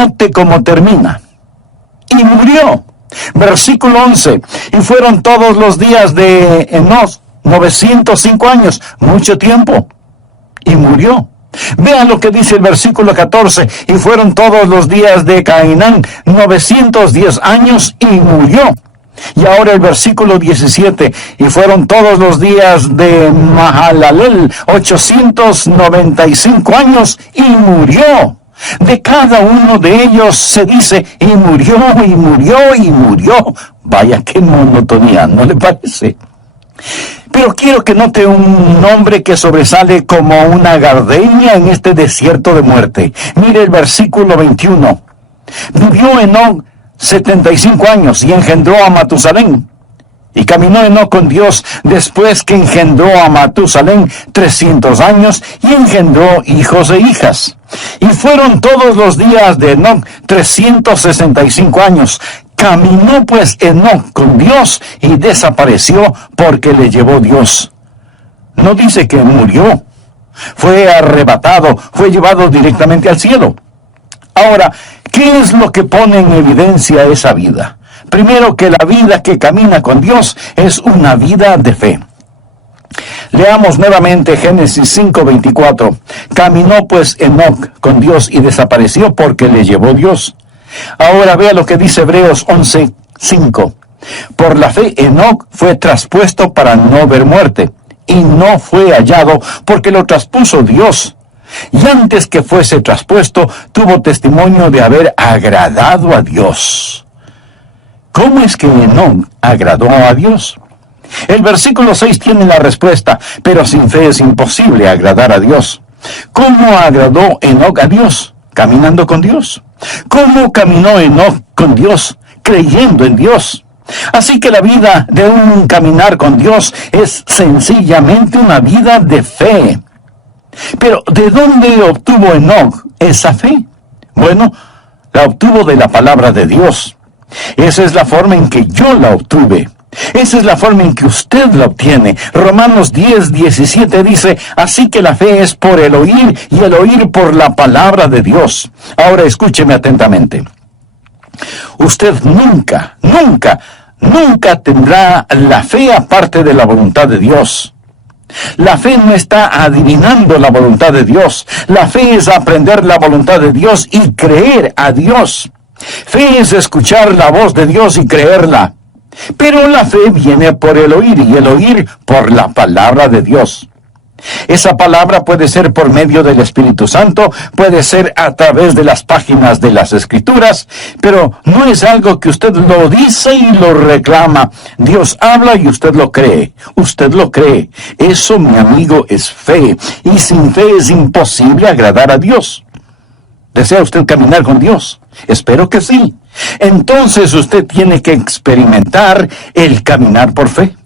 note cómo termina. Y murió. Versículo 11. Y fueron todos los días de Enoc 905 años, mucho tiempo. Y murió. Vean lo que dice el versículo 14. Y fueron todos los días de Cainán 910 años y murió. Y ahora el versículo 17. Y fueron todos los días de Mahalalel 895 años y murió. De cada uno de ellos se dice, y murió, y murió, y murió. Vaya, qué monotonía, ¿no le parece? Pero quiero que note un nombre que sobresale como una gardenia en este desierto de muerte. Mire el versículo 21. Vivió Enoc 75 años y engendró a Matusalén. Y caminó Enoc con Dios después que engendró a Matusalén 300 años y engendró hijos e hijas. Y fueron todos los días de Enoc 365 años. Caminó pues Enoc con Dios y desapareció porque le llevó Dios. No dice que murió. Fue arrebatado, fue llevado directamente al cielo. Ahora, ¿qué es lo que pone en evidencia esa vida? Primero, que la vida que camina con Dios es una vida de fe. Leamos nuevamente Génesis 5:24. Caminó pues Enoc con Dios y desapareció porque le llevó Dios. Ahora vea lo que dice Hebreos 11:5. Por la fe Enoc fue traspuesto para no ver muerte, y no fue hallado porque lo traspuso Dios. Y antes que fuese traspuesto, tuvo testimonio de haber agradado a Dios. ¿Cómo es que Enoc agradó a Dios? El versículo 6 tiene la respuesta, pero sin fe es imposible agradar a Dios. ¿Cómo agradó Enoc a Dios? Caminando con Dios. ¿Cómo caminó Enoc con Dios? Creyendo en Dios. Así que la vida de un caminar con Dios es sencillamente una vida de fe. Pero ¿de dónde obtuvo Enoc esa fe? Bueno, la obtuvo de la palabra de Dios. Esa es la forma en que yo la obtuve. Esa es la forma en que usted la obtiene. Romanos 10:17 dice, así que la fe es por el oír y el oír por la palabra de Dios. Ahora escúcheme atentamente. Usted nunca tendrá la fe aparte de la voluntad de Dios. La fe no está adivinando la voluntad de Dios. La fe es aprender la voluntad de Dios y creer a Dios. Fe es escuchar la voz de Dios y creerla. Pero la fe viene por el oír y el oír por la palabra de Dios. Esa palabra puede ser por medio del Espíritu Santo, puede ser a través de las páginas de las Escrituras, pero no es algo que usted lo dice y lo reclama. Dios habla y usted lo cree. Usted lo cree. Eso, mi amigo, es fe. Y sin fe es imposible agradar a Dios. ¿Desea usted caminar con Dios? Espero que sí. Entonces usted tiene que experimentar el caminar por fe.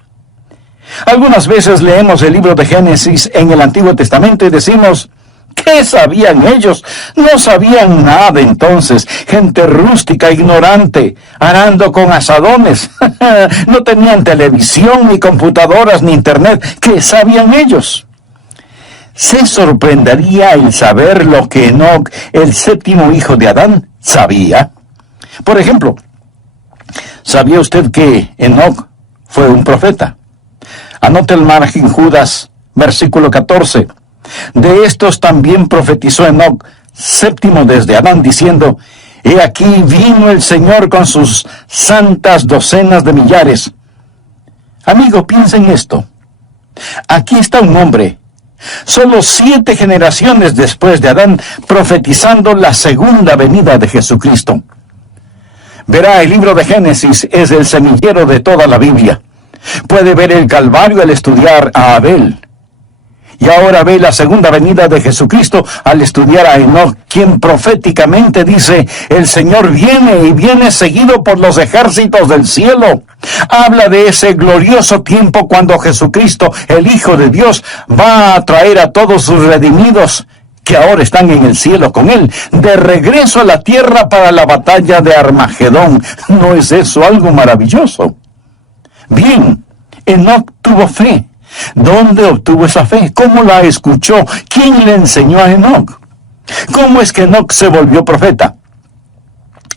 Algunas veces leemos el libro de Génesis en el Antiguo Testamento y decimos, ¿qué sabían ellos? No sabían nada entonces. Gente rústica, ignorante, arando con asadones. No tenían televisión, ni computadoras, ni internet. ¿Qué sabían ellos? Se sorprendería el saber lo que Enoc, el séptimo hijo de Adán, sabía. Por ejemplo, ¿sabía usted que Enoc fue un profeta? Anote el margen Judas, versículo 14. De estos también profetizó Enoc, séptimo desde Adán, diciendo, he aquí vino el Señor con sus santas docenas de millares. Amigo, piensa en esto. Aquí está un hombre, solo 7 generaciones después de Adán, profetizando la segunda venida de Jesucristo. Verá, el libro de Génesis es el semillero de toda la Biblia. Puede ver el Calvario al estudiar a Abel. Y ahora ve la segunda venida de Jesucristo al estudiar a Enoc, quien proféticamente dice, el Señor viene y viene seguido por los ejércitos del cielo. Habla de ese glorioso tiempo cuando Jesucristo, el Hijo de Dios, va a traer a todos sus redimidos, que ahora están en el cielo con Él, de regreso a la tierra para la batalla de Armagedón. ¿No es eso algo maravilloso? Bien, Enoc tuvo fe. ¿Dónde obtuvo esa fe? ¿Cómo la escuchó? ¿Quién le enseñó a Enoc? ¿Cómo es que Enoc se volvió profeta?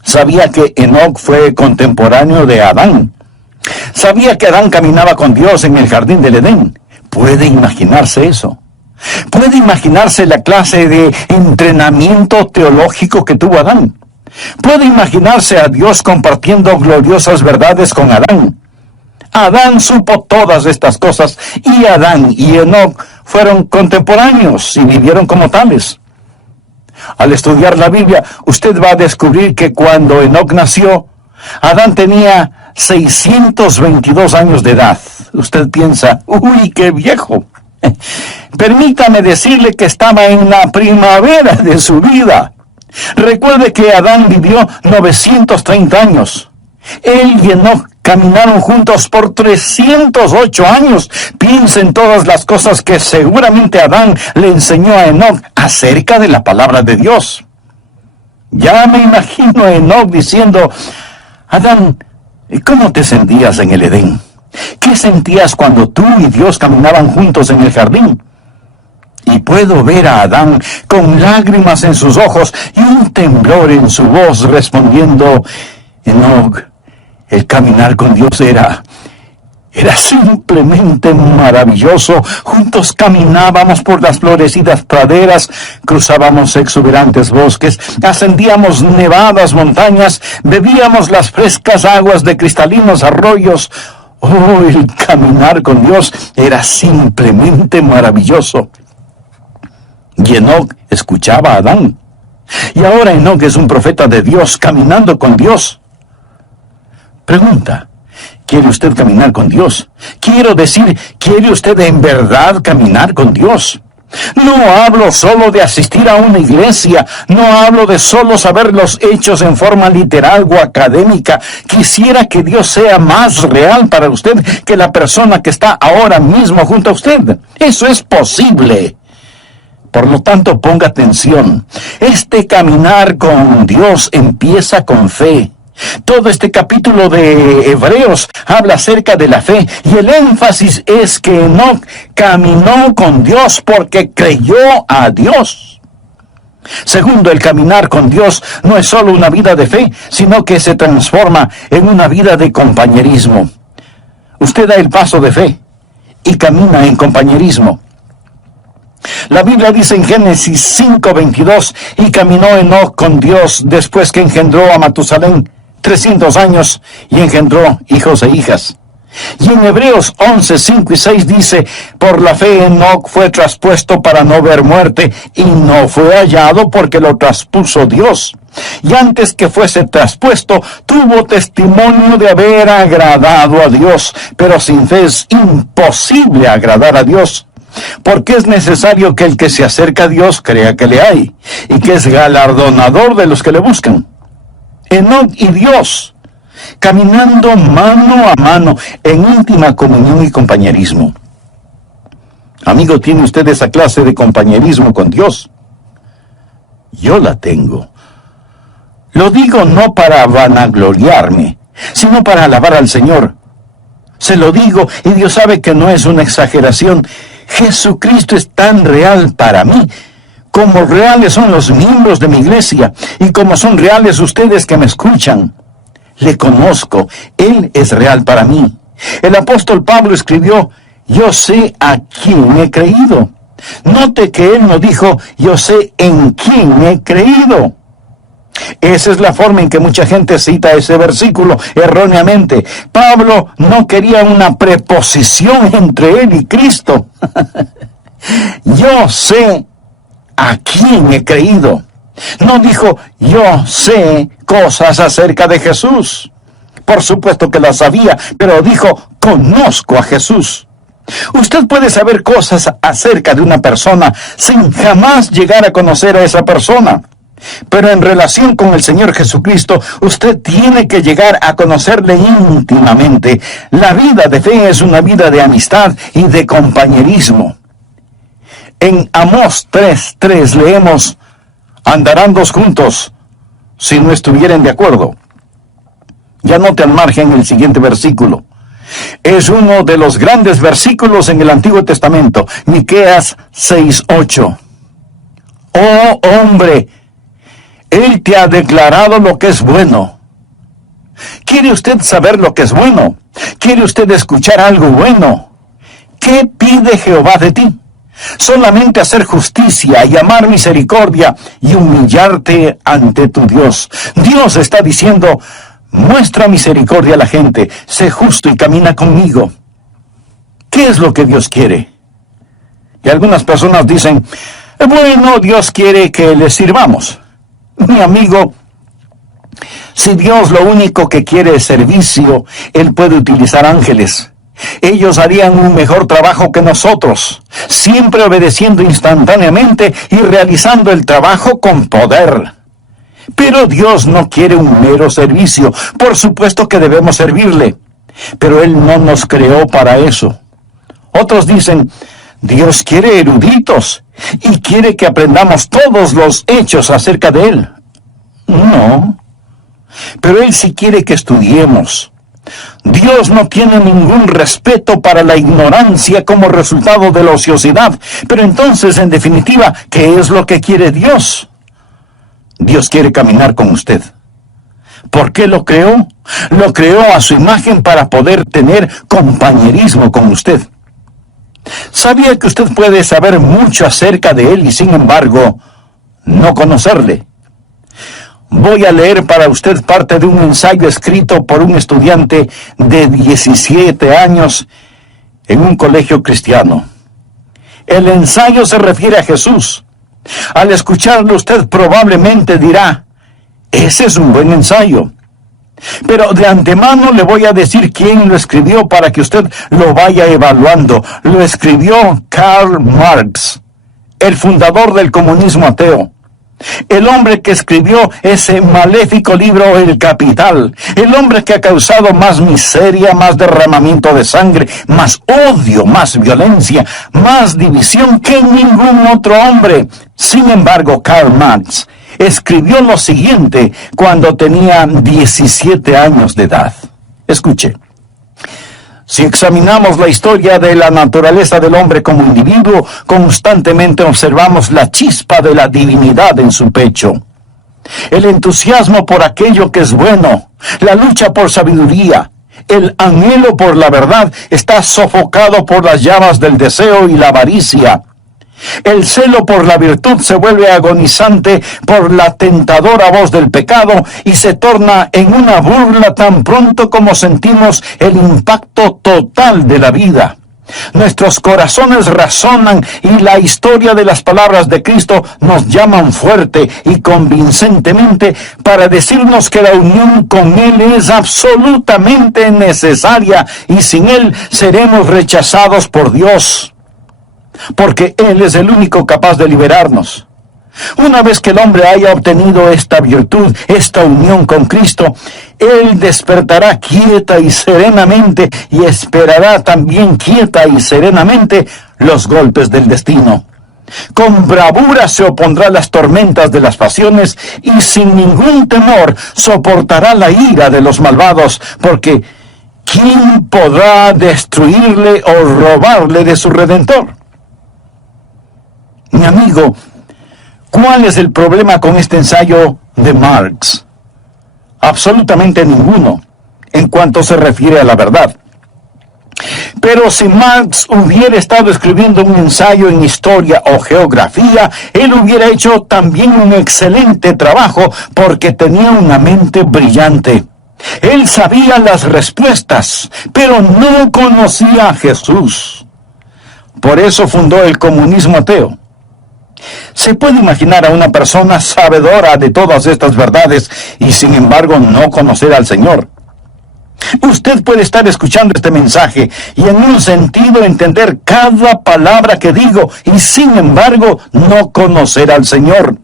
Sabía que Enoc fue contemporáneo de Adán. Sabía que Adán caminaba con Dios en el jardín del Edén. ¿Puede imaginarse eso? ¿Puede imaginarse la clase de entrenamiento teológico que tuvo Adán? ¿Puede imaginarse a Dios compartiendo gloriosas verdades con Adán? Adán supo todas estas cosas, y Adán y Enoc fueron contemporáneos y vivieron como tales. Al estudiar la Biblia, usted va a descubrir que cuando Enoc nació, Adán tenía 622 años de edad. Usted piensa, ¡uy, qué viejo! Permítame decirle que estaba en la primavera de su vida. Recuerde que Adán vivió 930 años. Él y Enoc caminaron juntos por 308 años. Piensa en todas las cosas que seguramente Adán le enseñó a Enoc acerca de la palabra de Dios. Ya me imagino a Enoc diciendo, Adán, ¿cómo te sentías en el Edén? ¿Qué sentías cuando tú y Dios caminaban juntos en el jardín? Y puedo ver a Adán con lágrimas en sus ojos y un temblor en su voz respondiendo, Enoc, el caminar con Dios era simplemente maravilloso. Juntos caminábamos por las florecidas praderas, cruzábamos exuberantes bosques, ascendíamos nevadas montañas, bebíamos las frescas aguas de cristalinos arroyos. Oh, el caminar con Dios era simplemente maravilloso. Y Enoc escuchaba a Adán. Y ahora Enoc es un profeta de Dios caminando con Dios. Pregunta, ¿quiere usted caminar con Dios? Quiero decir, ¿quiere usted en verdad caminar con Dios? No hablo solo de asistir a una iglesia, no hablo de solo saber los hechos en forma literal o académica. Quisiera que Dios sea más real para usted que la persona que está ahora mismo junto a usted. Eso es posible. Por lo tanto, ponga atención. Este caminar con Dios empieza con fe. Todo este capítulo de Hebreos habla acerca de la fe, y el énfasis es que Enoc caminó con Dios porque creyó a Dios. Segundo, el caminar con Dios no es solo una vida de fe, sino que se transforma en una vida de compañerismo. Usted da el paso de fe y camina en compañerismo. La Biblia dice en Génesis 5:22, y caminó Enoc con Dios después que engendró a Matusalén 300 años y engendró hijos e hijas. Y en Hebreos 11:5 y 6 dice, por la fe Enoc fue traspuesto para no ver muerte, y no fue hallado porque lo traspuso Dios. Y antes que fuese traspuesto, tuvo testimonio de haber agradado a Dios, pero sin fe es imposible agradar a Dios. Porque es necesario que el que se acerca a Dios crea que le hay, y que es galardonador de los que le buscan. Enoc y Dios, caminando mano a mano, en íntima comunión y compañerismo. Amigo, ¿tiene usted esa clase de compañerismo con Dios? Yo la tengo. Lo digo no para vanagloriarme, sino para alabar al Señor. Se lo digo, y Dios sabe que no es una exageración. Jesucristo es tan real para mí, como reales son los miembros de mi iglesia, y como son reales ustedes que me escuchan. Le conozco, Él es real para mí. El apóstol Pablo escribió, yo sé a quién he creído. Note que él no dijo, yo sé en quién he creído. Esa es la forma en que mucha gente cita ese versículo erróneamente. Pablo no quería una preposición entre él y Cristo. Yo sé a quién he creído. No dijo, yo sé cosas acerca de Jesús. Por supuesto que las sabía, pero dijo, conozco a Jesús. Usted puede saber cosas acerca de una persona sin jamás llegar a conocer a esa persona. Pero en relación con el Señor Jesucristo, usted tiene que llegar a conocerle íntimamente. La vida de fe es una vida de amistad y de compañerismo. En Amós 3:3 leemos, andarán dos juntos si no estuvieren de acuerdo. Ya note al margen el siguiente versículo. Es uno de los grandes versículos en el Antiguo Testamento, Miqueas 6:8. Oh hombre, Él te ha declarado lo que es bueno. ¿Quiere usted saber lo que es bueno? ¿Quiere usted escuchar algo bueno? ¿Qué pide Jehová de ti? Solamente hacer justicia y amar misericordia y humillarte ante tu Dios. Dios está diciendo, muestra misericordia a la gente, sé justo y camina conmigo. ¿Qué es lo que Dios quiere? Y algunas personas dicen, bueno, Dios quiere que le sirvamos. Mi amigo, si Dios lo único que quiere es servicio, Él puede utilizar ángeles. Ellos harían un mejor trabajo que nosotros, siempre obedeciendo instantáneamente y realizando el trabajo con poder. Pero Dios no quiere un mero servicio. Por supuesto que debemos servirle, pero Él no nos creó para eso. Otros dicen, Dios quiere eruditos y quiere que aprendamos todos los hechos acerca de Él. No, pero Él sí quiere que estudiemos. Dios no tiene ningún respeto para la ignorancia como resultado de la ociosidad. Pero entonces, en definitiva, ¿qué es lo que quiere Dios? Dios quiere caminar con usted. ¿Por qué lo creó? Lo creó a su imagen para poder tener compañerismo con usted. ¿Sabía que usted puede saber mucho acerca de Él y sin embargo no conocerle? Voy a leer para usted parte de un ensayo escrito por un estudiante de 17 años en un colegio cristiano. El ensayo se refiere a Jesús. Al escucharlo usted probablemente dirá, ese es un buen ensayo. Pero de antemano le voy a decir quién lo escribió para que usted lo vaya evaluando. Lo escribió Karl Marx, el fundador del comunismo ateo. El hombre que escribió ese maléfico libro El Capital, el hombre que ha causado más miseria, más derramamiento de sangre, más odio, más violencia, más división que ningún otro hombre. Sin embargo, Karl Marx escribió lo siguiente cuando tenía 17 años de edad. Escuche. Si examinamos la historia de la naturaleza del hombre como individuo, constantemente observamos la chispa de la divinidad en su pecho. El entusiasmo por aquello que es bueno, la lucha por sabiduría, el anhelo por la verdad está sofocado por las llamas del deseo y la avaricia. El celo por la virtud se vuelve agonizante por la tentadora voz del pecado y se torna en una burla tan pronto como sentimos el impacto total de la vida. Nuestros corazones razonan y la historia de las palabras de Cristo nos llaman fuerte y convincentemente para decirnos que la unión con Él es absolutamente necesaria y sin Él seremos rechazados por Dios. Porque Él es el único capaz de liberarnos. Una vez que el hombre haya obtenido esta virtud, esta unión con Cristo, Él despertará quieta y serenamente y esperará también quieta y serenamente los golpes del destino. Con bravura se opondrá a las tormentas de las pasiones y sin ningún temor soportará la ira de los malvados, porque ¿quién podrá destruirle o robarle de su Redentor? Mi amigo, ¿cuál es el problema con este ensayo de Marx? Absolutamente ninguno, en cuanto se refiere a la verdad. Pero si Marx hubiera estado escribiendo un ensayo en historia o geografía, él hubiera hecho también un excelente trabajo porque tenía una mente brillante. Él sabía las respuestas, pero no conocía a Jesús. Por eso fundó el comunismo ateo. ¿Se puede imaginar a una persona sabedora de todas estas verdades y sin embargo no conocer al Señor? Usted puede estar escuchando este mensaje y en un sentido entender cada palabra que digo y sin embargo no conocer al Señor.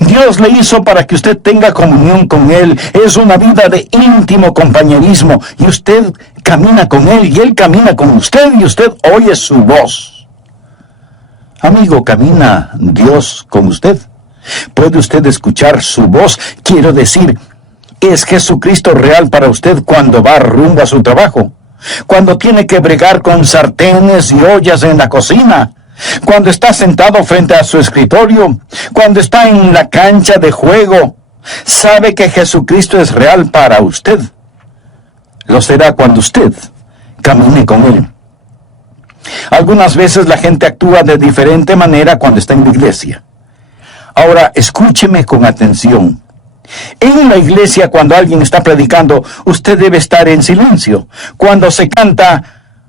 Dios le hizo para que usted tenga comunión con Él. Es una vida de íntimo compañerismo y usted camina con Él y Él camina con usted y usted oye su voz. Amigo, ¿camina Dios con usted? ¿Puede usted escuchar su voz? Quiero decir, ¿es Jesucristo real para usted cuando va rumbo a su trabajo? Cuando tiene que bregar con sartenes y ollas en la cocina. cuando está sentado frente a su escritorio, cuando está en la cancha de juego, sabe que Jesucristo es real para usted. Lo será cuando usted camine con Él. Algunas veces la gente actúa de diferente manera cuando está en la iglesia. Ahora, escúcheme con atención. En la iglesia, cuando alguien está predicando, usted debe estar en silencio. Cuando se canta,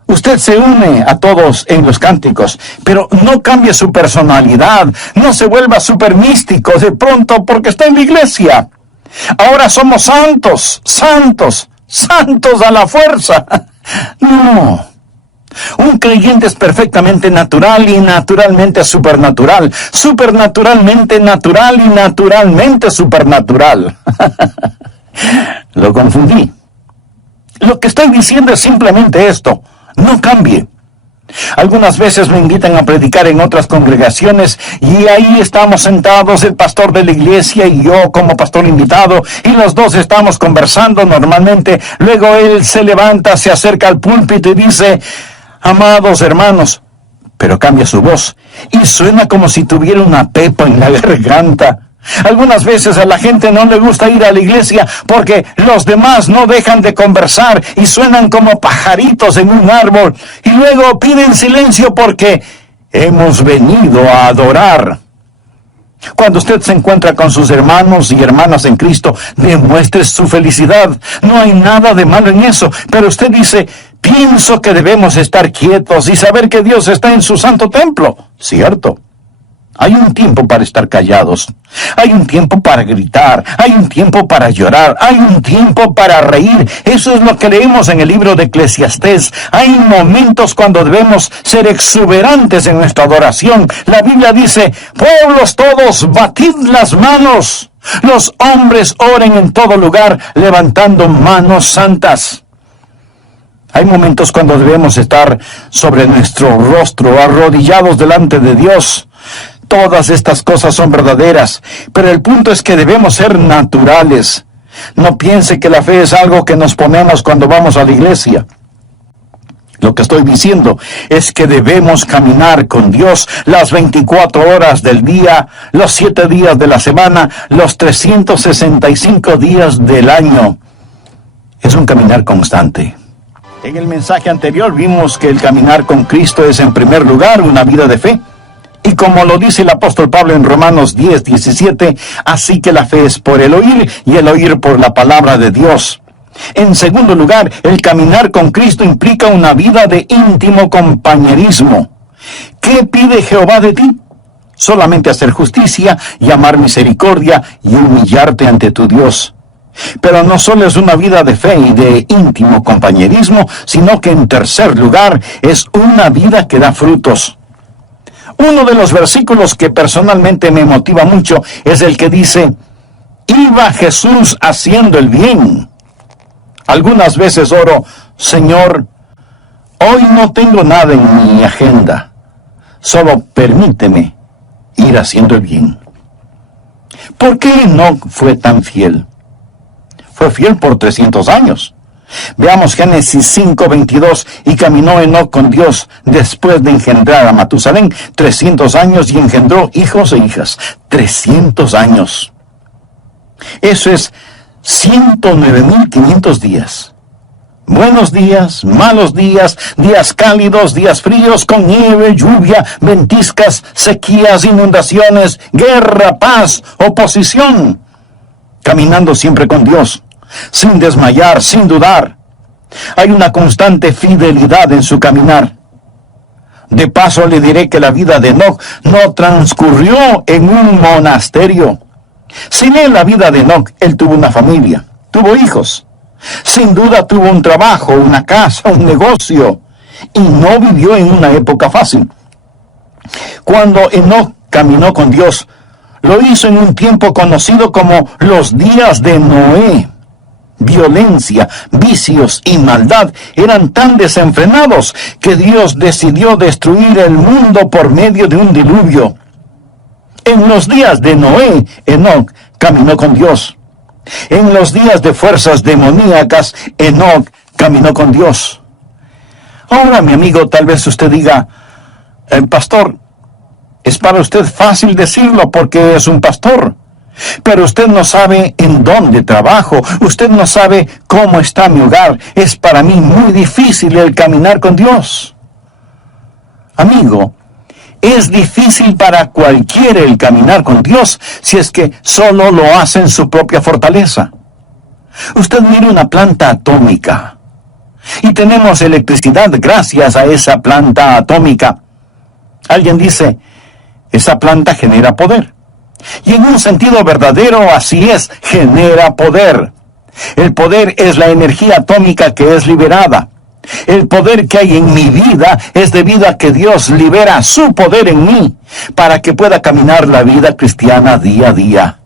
usted se une a todos en los cánticos, pero no cambie su personalidad, no se vuelva súper místico de pronto porque está en la iglesia. Ahora somos santos, santos, santos a la fuerza. No. Un creyente es perfectamente natural y naturalmente supernatural, supernaturalmente natural y naturalmente supernatural. Lo confundí. Lo que estoy diciendo es simplemente esto: no cambie. Algunas veces me invitan a predicar en otras congregaciones y ahí estamos sentados, el pastor de la iglesia y yo como pastor invitado, y los dos estamos conversando normalmente. Luego él se levanta, se acerca al púlpito y dice: amados hermanos, pero cambia su voz y suena como si tuviera una pepa en la garganta. Algunas veces a la gente no le gusta ir a la iglesia porque los demás no dejan de conversar y suenan como pajaritos en un árbol, y luego piden silencio porque hemos venido a adorar. Cuando usted se encuentra con sus hermanos y hermanas en Cristo, demuestre su felicidad. No hay nada de malo en eso, pero usted dice: pienso que debemos estar quietos y saber que Dios está en su santo templo. ¿Cierto? Hay un tiempo para estar callados, hay un tiempo para gritar, hay un tiempo para llorar, hay un tiempo para reír. Eso es lo que leemos en el libro de Eclesiastés. Hay momentos cuando debemos ser exuberantes en nuestra adoración. La Biblia dice: pueblos todos, batid las manos. Los hombres oren en todo lugar, levantando manos santas. Hay momentos cuando debemos estar sobre nuestro rostro, arrodillados delante de Dios. Todas estas cosas son verdaderas, pero el punto es que debemos ser naturales. No piense que la fe es algo que nos ponemos cuando vamos a la iglesia. Lo que estoy diciendo es que debemos caminar con Dios las 24 horas del día, los 7 días de la semana, los 365 días del año. Es un caminar constante. En el mensaje anterior vimos que el caminar con Cristo es en primer lugar una vida de fe. Y como lo dice el apóstol Pablo en Romanos 10:17, así que la fe es por el oír y el oír por la palabra de Dios. En segundo lugar, el caminar con Cristo implica una vida de íntimo compañerismo. ¿Qué pide Jehová de ti? Solamente hacer justicia y amar misericordia y humillarte ante tu Dios. Pero no solo es una vida de fe y de íntimo compañerismo, sino que en tercer lugar es una vida que da frutos. Uno de los versículos que personalmente me motiva mucho es el que dice: iba Jesús haciendo el bien. Algunas veces oro: Señor, hoy no tengo nada en mi agenda, solo permíteme ir haciendo el bien. ¿Por qué Enoc fue tan fiel? Fue fiel por 300 años. Veamos Génesis 5:22. Y caminó Enoc con Dios después de engendrar a Matusalén 300 años y engendró hijos e hijas. 300 años. Eso es 109.500 días. Buenos días, malos días, días cálidos, días fríos, con nieve, lluvia, ventiscas, sequías, inundaciones, guerra, paz, oposición. Caminando siempre con Dios, sin desmayar, sin dudar. Hay una constante fidelidad en su caminar. De paso le diré que la vida de Enoc no transcurrió en un monasterio. Si lee la vida de Enoc, él tuvo una familia, tuvo hijos. Sin duda tuvo un trabajo, una casa, un negocio, y no vivió en una época fácil. Cuando Enoc caminó con Dios, lo hizo en un tiempo conocido como los días de Noé. Violencia, vicios y maldad eran tan desenfrenados que Dios decidió destruir el mundo por medio de un diluvio. En los días de Noé, Enoc caminó con Dios. En los días de fuerzas demoníacas, Enoc caminó con Dios. Ahora, mi amigo, tal vez usted diga: Pastor, es para usted fácil decirlo porque es un pastor. Pero usted no sabe en dónde trabajo, usted no sabe cómo está mi hogar. Es para mí muy difícil el caminar con Dios. Amigo, es difícil para cualquiera el caminar con Dios si es que solo lo hace en su propia fortaleza. Usted mira una planta atómica y tenemos electricidad gracias a esa planta atómica. Alguien dice, esa planta genera poder. Y en un sentido verdadero, así es, genera poder. El poder es la energía atómica que es liberada. El poder que hay en mi vida es debido a que Dios libera su poder en mí para que pueda caminar la vida cristiana día a día.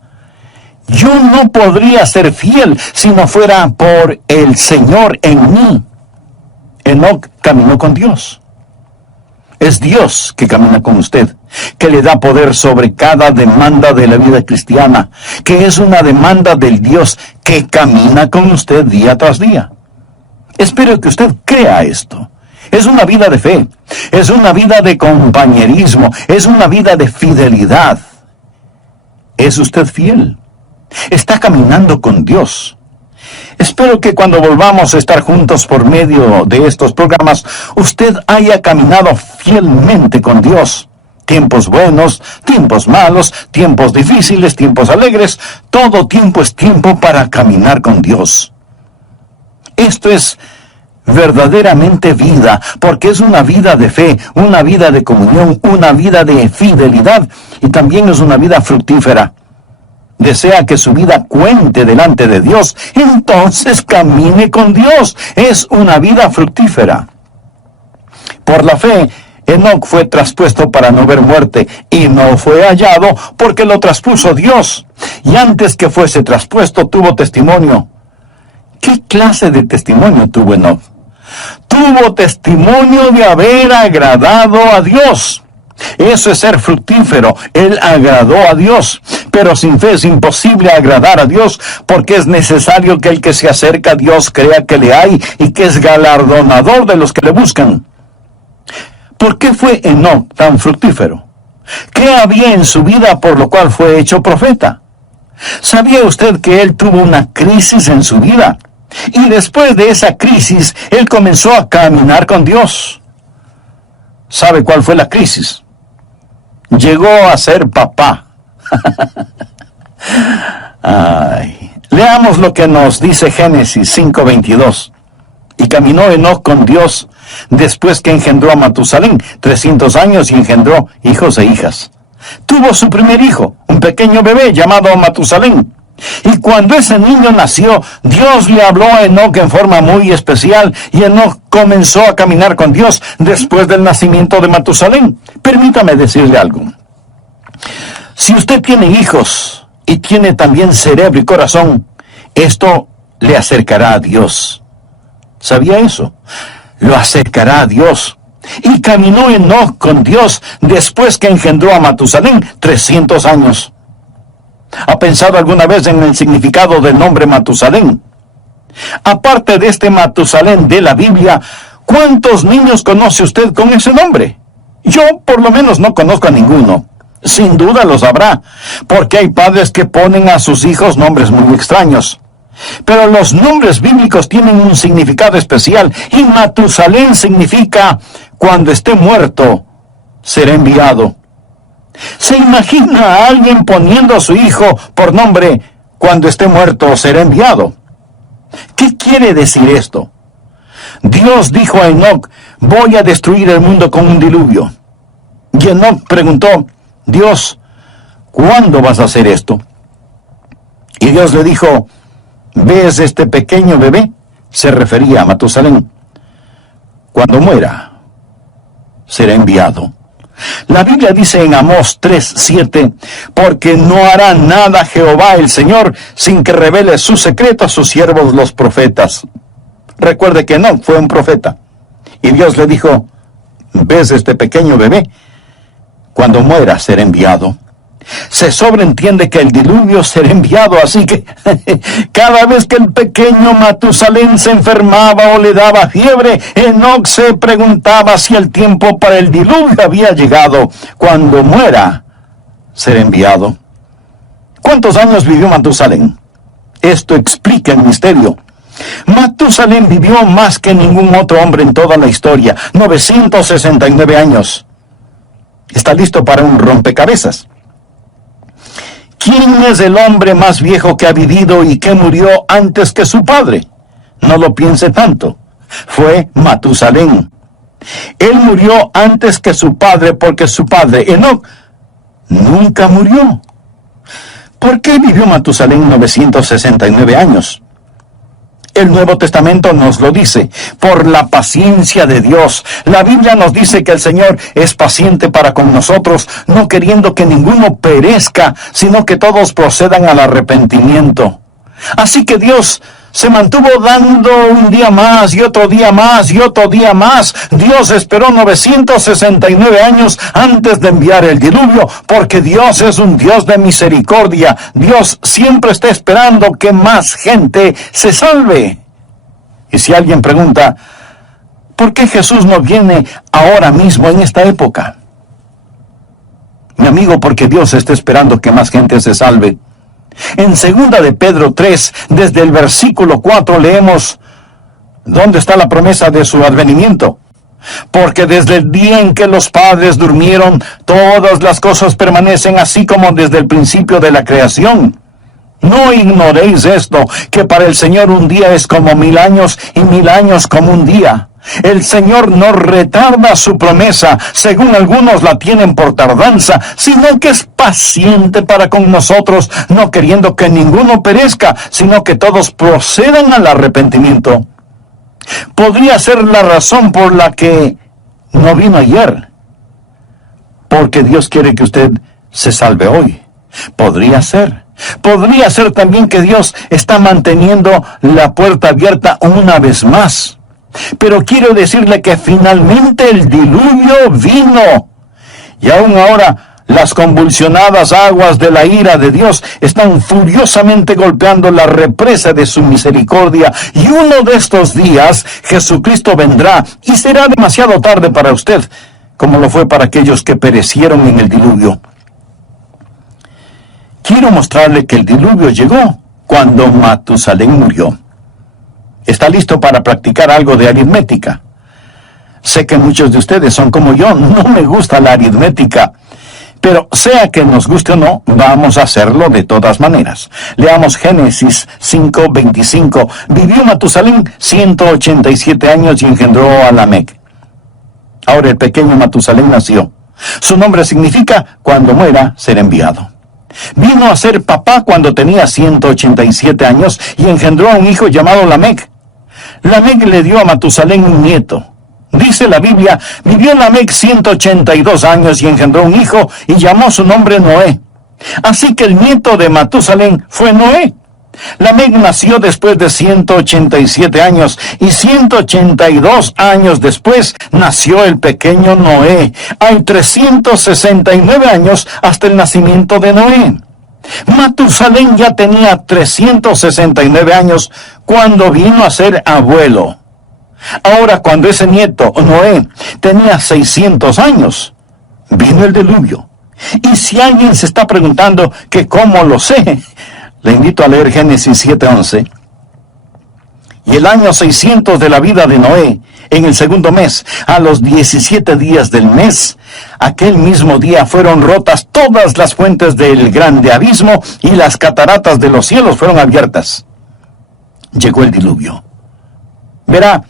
Yo no podría ser fiel si no fuera por el Señor en mí. Enoc caminó con Dios. Es Dios que camina con usted, que le da poder sobre cada demanda de la vida cristiana, que es una demanda del Dios que camina con usted día tras día. Espero que usted crea esto. Es una vida de fe, es una vida de compañerismo, es una vida de fidelidad. ¿Es usted fiel? Está caminando con Dios. Espero que cuando volvamos a estar juntos por medio de estos programas, usted haya caminado fielmente con Dios. Tiempos buenos, tiempos malos, tiempos difíciles, tiempos alegres, todo tiempo es tiempo para caminar con Dios. Esto es verdaderamente vida, porque es una vida de fe, una vida de comunión, una vida de fidelidad y también es una vida fructífera. Desea que su vida cuente delante de Dios, entonces camine con Dios. Es una vida fructífera. Por la fe, Enoc fue traspuesto para no ver muerte, y no fue hallado porque lo traspuso Dios. Y antes que fuese traspuesto, tuvo testimonio. ¿Qué clase de testimonio tuvo Enoc? Tuvo testimonio de haber agradado a Dios. Eso es ser fructífero. Él agradó a Dios. Pero sin fe es imposible agradar a Dios, porque es necesario que el que se acerca a Dios crea que le hay y que es galardonador de los que le buscan. ¿Por qué fue Enoc tan fructífero? ¿Qué había en su vida por lo cual fue hecho profeta? ¿Sabía usted que él tuvo una crisis en su vida? Y después de esa crisis, él comenzó a caminar con Dios. ¿Sabe cuál fue la crisis? Llegó a ser papá. Leamos lo que nos dice Génesis 5:22. Y caminó Enoc con Dios después que engendró a Matusalén 300 años y engendró hijos e hijas. Tuvo su primer hijo, un pequeño bebé llamado Matusalén. Y cuando ese niño nació, Dios le habló a Enoc en forma muy especial, y Enoc comenzó a caminar con Dios después del nacimiento de Matusalén. Permítame decirle algo. Si usted tiene hijos y tiene también cerebro y corazón, esto le acercará a Dios. ¿Sabía eso? Lo acercará a Dios. Y caminó Enoc con Dios después que engendró a Matusalén 300 años. ¿Ha pensado alguna vez en el significado del nombre Matusalén? Aparte de este Matusalén de la Biblia, ¿cuántos niños conoce usted con ese nombre? Yo por lo menos no conozco a ninguno. Sin duda los habrá, porque hay padres que ponen a sus hijos nombres muy extraños. Pero los nombres bíblicos tienen un significado especial, y Matusalén significa cuando esté muerto, será enviado. ¿Se imagina a alguien poniendo a su hijo por nombre cuando esté muerto, será enviado? ¿Qué quiere decir esto? Dios dijo a Enoc, voy a destruir el mundo con un diluvio. Y Enoc preguntó, Dios, ¿cuándo vas a hacer esto? Y Dios le dijo, ¿ves este pequeño bebé? Se refería a Matusalén. Cuando muera, será enviado. La Biblia dice en Amós 3:7, porque no hará nada Jehová el Señor sin que revele su secreto a sus siervos los profetas. Recuerde que Enoc fue un profeta. Y Dios le dijo, ¿ves este pequeño bebé? Cuando muera será enviado. Se sobreentiende que el diluvio será enviado, así que cada vez que el pequeño Matusalén se enfermaba o le daba fiebre, Enoc se preguntaba si el tiempo para el diluvio había llegado. Cuando muera, será enviado. ¿Cuántos años vivió Matusalén? Esto explica el misterio. Matusalén vivió más que ningún otro hombre en toda la historia, 969 años. ¿Está listo para un rompecabezas? ¿Quién es el hombre más viejo que ha vivido y que murió antes que su padre? No lo piense tanto. Fue Matusalén. Él murió antes que su padre porque su padre, Enoc, nunca murió. ¿Por qué vivió Matusalén 969 años? El Nuevo Testamento nos lo dice, por la paciencia de Dios. La Biblia nos dice que el Señor es paciente para con nosotros, no queriendo que ninguno perezca, sino que todos procedan al arrepentimiento. Así que Dios se mantuvo dando un día más y otro día más y otro día más. Dios esperó 969 años antes de enviar el diluvio, porque Dios es un Dios de misericordia. Dios siempre está esperando que más gente se salve. Y si alguien pregunta, ¿por qué Jesús no viene ahora mismo en esta época? Mi amigo, porque Dios está esperando que más gente se salve. En 2 de Pedro 3, desde el versículo 4 leemos, ¿dónde está la promesa de su advenimiento? Porque desde el día en que los padres durmieron, todas las cosas permanecen así como desde el principio de la creación. No ignoréis esto, que para el Señor un día es como 1000 años y 1000 años como un día. El Señor no retarda su promesa, según algunos la tienen por tardanza, sino que es paciente para con nosotros, no queriendo que ninguno perezca, sino que todos procedan al arrepentimiento. Podría ser la razón por la que no vino ayer, porque Dios quiere que usted se salve hoy. Podría ser. Podría ser también que Dios está manteniendo la puerta abierta una vez más. Pero quiero decirle que finalmente el diluvio vino. Y aún ahora las convulsionadas aguas de la ira de Dios están furiosamente golpeando la represa de su misericordia. Y uno de estos días Jesucristo vendrá y será demasiado tarde para usted, como lo fue para aquellos que perecieron en el diluvio. Quiero mostrarle que el diluvio llegó cuando Matusalén murió. ¿Está listo para practicar algo de aritmética? Sé que muchos de ustedes son como yo, no me gusta la aritmética. Pero sea que nos guste o no, vamos a hacerlo de todas maneras. Leamos Génesis 5:25. Vivió Matusalén 187 años y engendró a Lamec. Ahora el pequeño Matusalén nació. Su nombre significa cuando muera será enviado. Vino a ser papá cuando tenía 187 años y engendró a un hijo llamado Lamec. Lamec le dio a Matusalén un nieto. Dice la Biblia, vivió Lamec 182 años y engendró un hijo y llamó su nombre Noé. Así que el nieto de Matusalén fue Noé. Lamec nació después de 187 años y 182 años después nació el pequeño Noé. Hay 369 años hasta el nacimiento de Noé. Matusalén ya tenía 369 años cuando vino a ser abuelo. Ahora, cuando ese nieto, Noé, tenía 600 años, vino el diluvio. Y si alguien se está preguntando que cómo lo sé, le invito a leer Génesis 7:11. Y el año 600 de la vida de Noé, en el segundo mes, a los 17 días del mes, aquel mismo día fueron rotas todas las fuentes del grande abismo y las cataratas de los cielos fueron abiertas. Llegó el diluvio. Verá,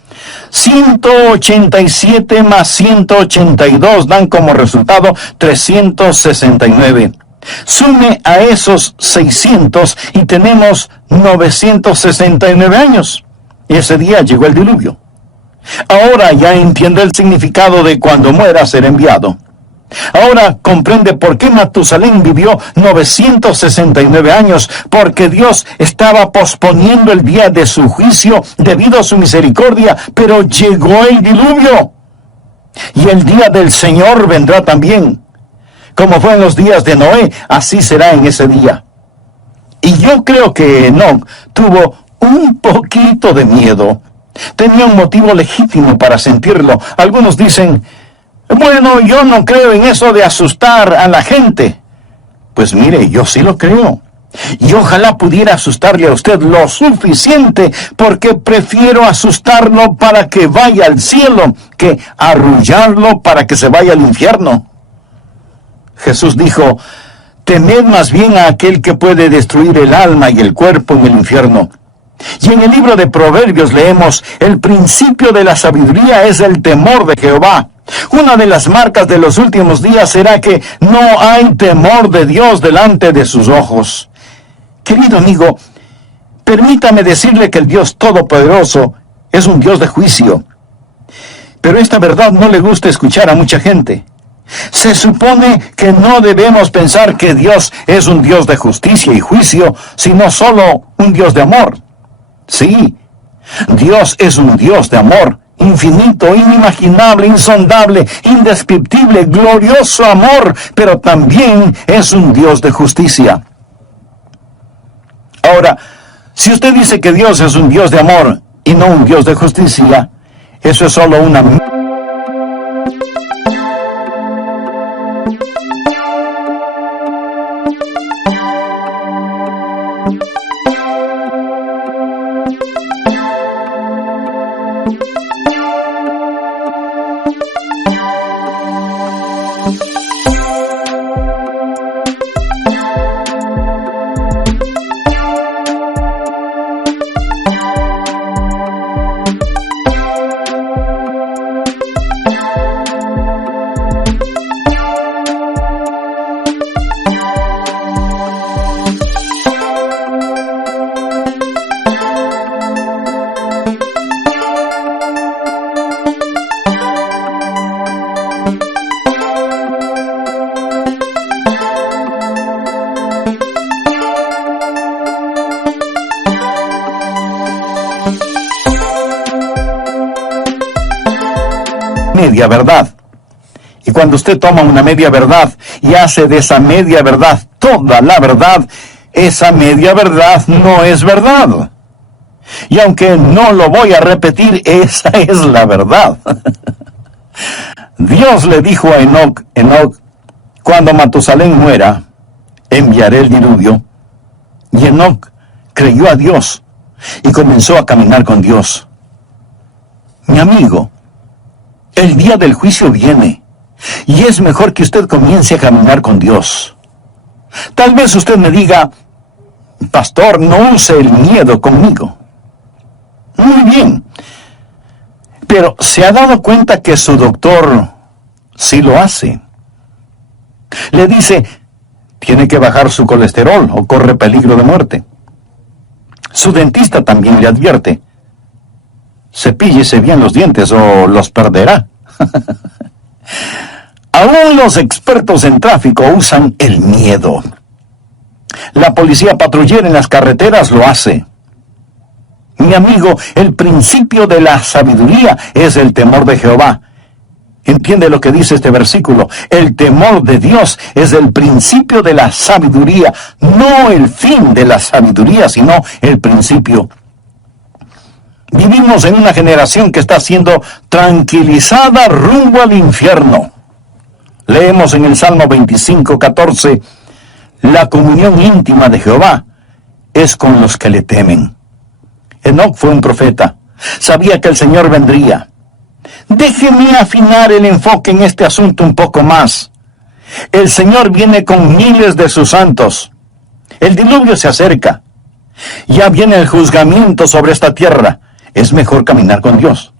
187 más 182 dan como resultado 369. Sume a esos 600 y tenemos 969 años. Ese día llegó el diluvio. Ahora ya entiende el significado de cuando muera ser enviado. Ahora comprende por qué Matusalén vivió 969 años, porque Dios estaba posponiendo el día de su juicio debido a su misericordia, pero llegó el diluvio. Y el día del Señor vendrá también. Como fue en los días de Noé, así será en ese día. Y yo creo que Enoc tuvo un poquito de miedo. Tenía un motivo legítimo para sentirlo. Algunos dicen, bueno, yo no creo en eso de asustar a la gente. Pues mire, yo sí lo creo. Y ojalá pudiera asustarle a usted lo suficiente, porque prefiero asustarlo para que vaya al cielo que arrullarlo para que se vaya al infierno. Jesús dijo, temed más bien a aquel que puede destruir el alma y el cuerpo en el infierno. Y en el libro de Proverbios leemos, el principio de la sabiduría es el temor de Jehová. Una de las marcas de los últimos días será que no hay temor de Dios delante de sus ojos. Querido amigo, permítame decirle que el Dios Todopoderoso es un Dios de juicio. Pero esta verdad no le gusta escuchar a mucha gente. Se supone que no debemos pensar que Dios es un Dios de justicia y juicio, sino solo un Dios de amor. Sí, Dios es un Dios de amor, infinito, inimaginable, insondable, indescriptible, glorioso amor, pero también es un Dios de justicia. Ahora, si usted dice que Dios es un Dios de amor y no un Dios de justicia, eso es solo una... media verdad. Y cuando usted toma una media verdad y hace de esa media verdad toda la verdad, esa media verdad no es verdad. Y aunque no lo voy a repetir, esa es la verdad. Dios le dijo a Enoc, Enoc, cuando Matusalén muera, enviaré el diluvio. Y Enoc creyó a Dios y comenzó a caminar con Dios. Mi amigo, el día del juicio viene, y es mejor que usted comience a caminar con Dios. Tal vez usted me diga, pastor, no use el miedo conmigo. Muy bien, pero ¿se ha dado cuenta que su doctor sí lo hace? Le dice, tiene que bajar su colesterol o corre peligro de muerte. Su dentista también le advierte, cepíllese bien los dientes o los perderá. Aún los expertos en tráfico usan el miedo. La policía patrullera en las carreteras lo hace. Mi amigo, el principio de la sabiduría es el temor de Jehová. ¿Entiende lo que dice este versículo? El temor de Dios es el principio de la sabiduría, no el fin de la sabiduría, sino el principio. Vivimos en una generación que está siendo tranquilizada rumbo al infierno. Leemos en el Salmo 25:14, la comunión íntima de Jehová es con los que le temen. Enoc fue un profeta, sabía que el Señor vendría. Déjeme afinar el enfoque en este asunto un poco más. El Señor viene con miles de sus santos. El diluvio se acerca. Ya viene el juzgamiento sobre esta tierra. Es mejor caminar con Dios.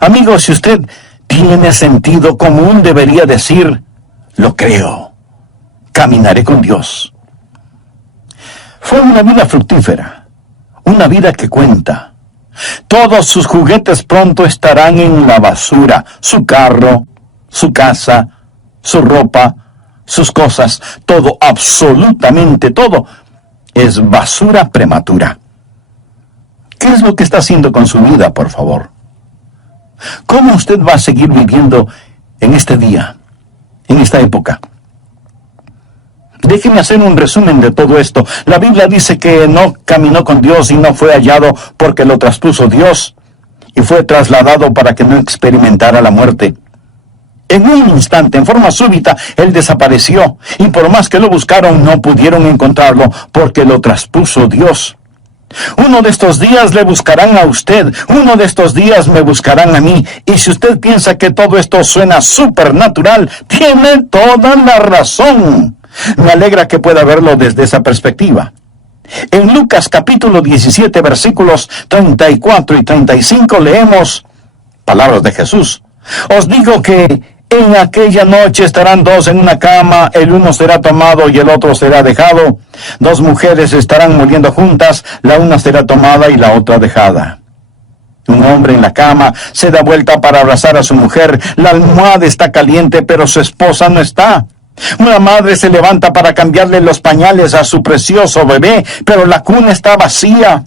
Amigo, si usted tiene sentido común, debería decir, lo creo. Caminaré con Dios. Fue una vida fructífera, una vida que cuenta. Todos sus juguetes pronto estarán en la basura. Su carro, su casa, su ropa, sus cosas, todo, absolutamente todo, es basura prematura. ¿Qué es lo que está haciendo con su vida, por favor? ¿Cómo usted va a seguir viviendo en este día, en esta época? Déjeme hacer un resumen de todo esto. La Biblia dice que Enoc caminó con Dios y no fue hallado porque lo traspuso Dios y fue trasladado para que no experimentara la muerte. En un instante, en forma súbita, él desapareció y por más que lo buscaron no pudieron encontrarlo porque lo traspuso Dios. Uno de estos días le buscarán a usted, uno de estos días me buscarán a mí, y si usted piensa que todo esto suena supernatural, tiene toda la razón. Me alegra que pueda verlo desde esa perspectiva. En Lucas capítulo 17 versículos 34 y 35 leemos palabras de Jesús. Os digo que en aquella noche estarán dos en una cama, el uno será tomado y el otro será dejado. Dos mujeres estarán muriendo juntas, la una será tomada y la otra dejada. Un hombre en la cama se da vuelta para abrazar a su mujer, la almohada está caliente pero su esposa no está. Una madre se levanta para cambiarle los pañales a su precioso bebé, pero la cuna está vacía.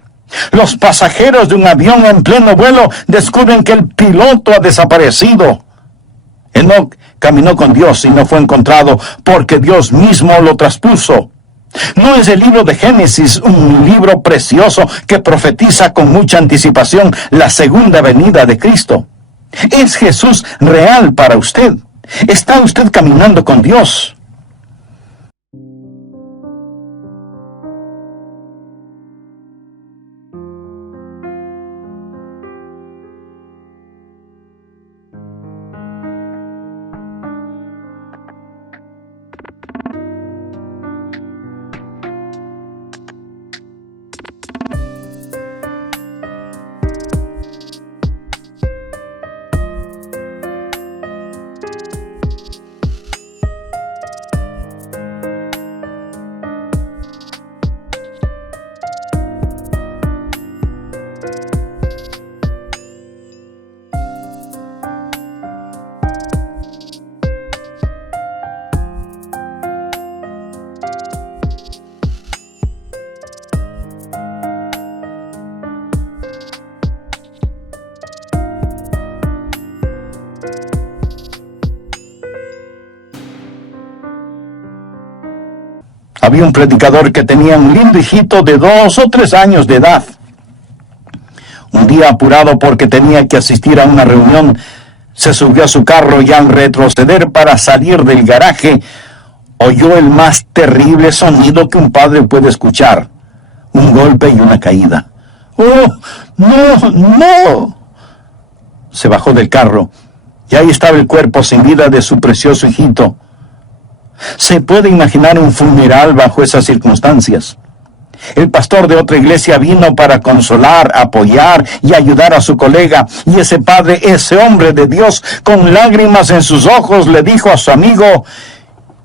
Los pasajeros de un avión en pleno vuelo descubren que el piloto ha desaparecido. Enoc caminó con Dios y no fue encontrado porque Dios mismo lo traspuso. ¿No es el libro de Génesis un libro precioso que profetiza con mucha anticipación la segunda venida de Cristo? ¿Es Jesús real para usted? ¿Está usted caminando con Dios? Había un predicador que tenía un lindo hijito de 2 o 3 años de edad. Un día, apurado porque tenía que asistir a una reunión, se subió a su carro y al retroceder para salir del garaje, oyó el más terrible sonido que un padre puede escuchar: un golpe y una caída. ¡Oh, no, no! Se bajó del carro y ahí estaba el cuerpo sin vida de su precioso hijito. ¿Se puede imaginar un funeral bajo esas circunstancias? El pastor de otra iglesia vino para consolar, apoyar y ayudar a su colega, y ese padre, ese hombre de Dios, con lágrimas en sus ojos, le dijo a su amigo: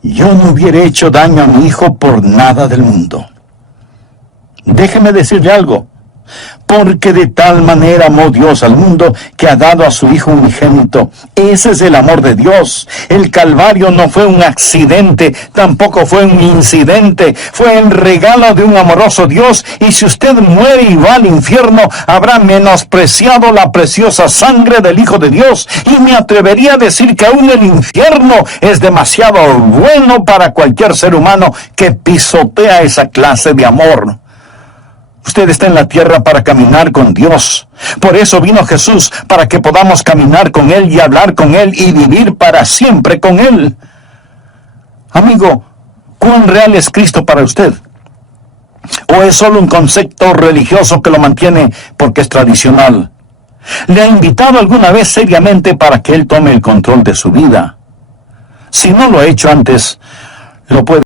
yo no hubiera hecho daño a mi hijo por nada del mundo. Déjeme decirle algo. Porque de tal manera amó Dios al mundo que ha dado a su Hijo unigénito. Ese es el amor de Dios. El Calvario no fue un accidente, tampoco fue un incidente. Fue el regalo de un amoroso Dios. Y si usted muere y va al infierno, habrá menospreciado la preciosa sangre del Hijo de Dios. Y me atrevería a decir que aún el infierno es demasiado bueno para cualquier ser humano que pisotea esa clase de amor. Usted está en la tierra para caminar con Dios. Por eso vino Jesús, para que podamos caminar con Él y hablar con Él y vivir para siempre con Él. Amigo, ¿cuán real es Cristo para usted? ¿O es solo un concepto religioso que lo mantiene porque es tradicional? ¿Le ha invitado alguna vez seriamente para que Él tome el control de su vida? Si no lo ha hecho antes, lo puede